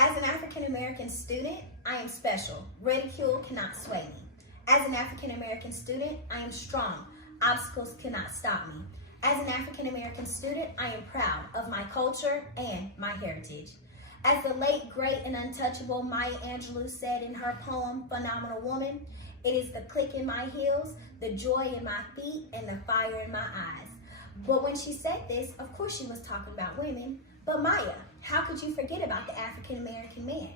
As an African American student, I am special. Ridicule cannot sway me. As an African American student, I am strong. Obstacles cannot stop me. As an African American student, I am proud of my culture and my heritage. As the late, great, and untouchable Maya Angelou said in her poem, Phenomenal Woman, it is the click in my heels, the joy in my feet, and the fire in my eyes. But when she said this, of course she was talking about women. But Maya, how could you forget about the African American man?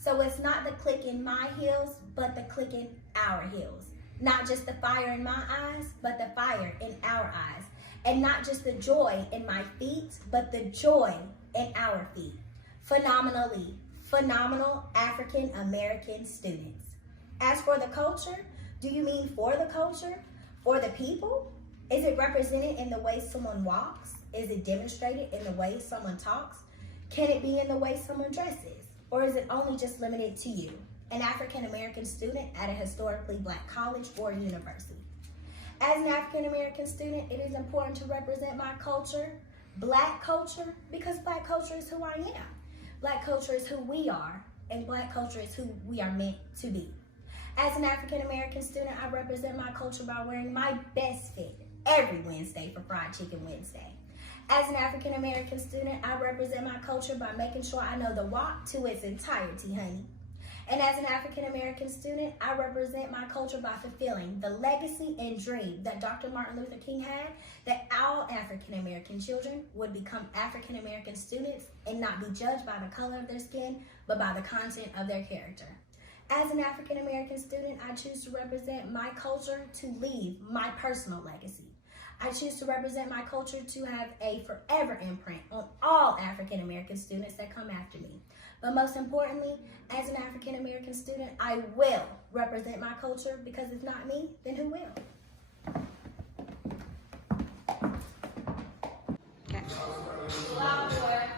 So it's not the click in my heels, but the click in our heels. Not just the fire in my eyes, but the fire in our eyes. And not just the joy in my feet, but the joy in our feet. Phenomenally, phenomenal African American students. As for the culture, do you mean for the culture? For the people? Is it represented in the way someone walks? Is it demonstrated in the way someone talks? Can it be in the way someone dresses? Or is it only just limited to you, an African American student at a historically Black college or university? As an African American student, it is important to represent my culture, Black culture, because Black culture is who I am. Black culture is who we are, and Black culture is who we are meant to be. As an African American student, I represent my culture by wearing my best fit every Wednesday for Fried Chicken Wednesday. As an African American student, I represent my culture by making sure I know the WAP to its entirety, honey. And as an African American student, I represent my culture by fulfilling the legacy and dream that Dr. Martin Luther King had, that all African American children would become African American students and not be judged by the color of their skin, but by the content of their character. As an African American student, I choose to represent my culture to leave my personal legacy. I choose to represent my culture to have a forever imprint on all African American students that come after me. But most importantly, as an African American student, I will represent my culture, because if not me, then who will? Okay. Loud boy.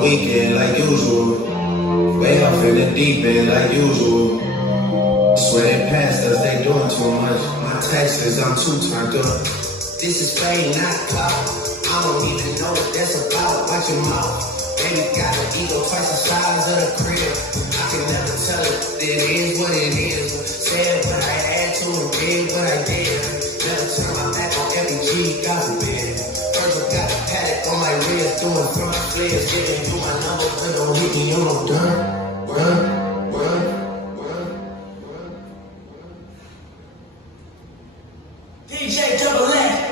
Weekend like usual, way off in the deep end like usual. Sweating past us, they doing too much. My taxes, I'm too turned up. This is fame, not clout. I don't even know what that's about. Watch your mouth. Baby got an ego twice the size of the crib. I can never tell it. It is what it is. Said what I had to and did what I did. Never turn my back on every G, God forbid. First I got a paddock on my wrist, doing front flips, giving you my number, but don't hit me on no run. DJ Double X.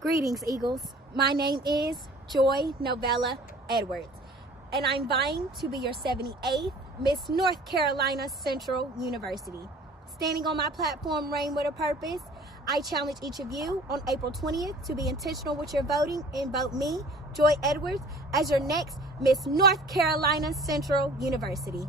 Greetings, Eagles. My name is Joy Novella Edwards, and I'm vying to be your 78th Miss North Carolina Central University. Standing on my platform, Reign with a Purpose, I challenge each of you on April 20th to be intentional with your voting and vote me, Joy Edwards, as your next Miss North Carolina Central University.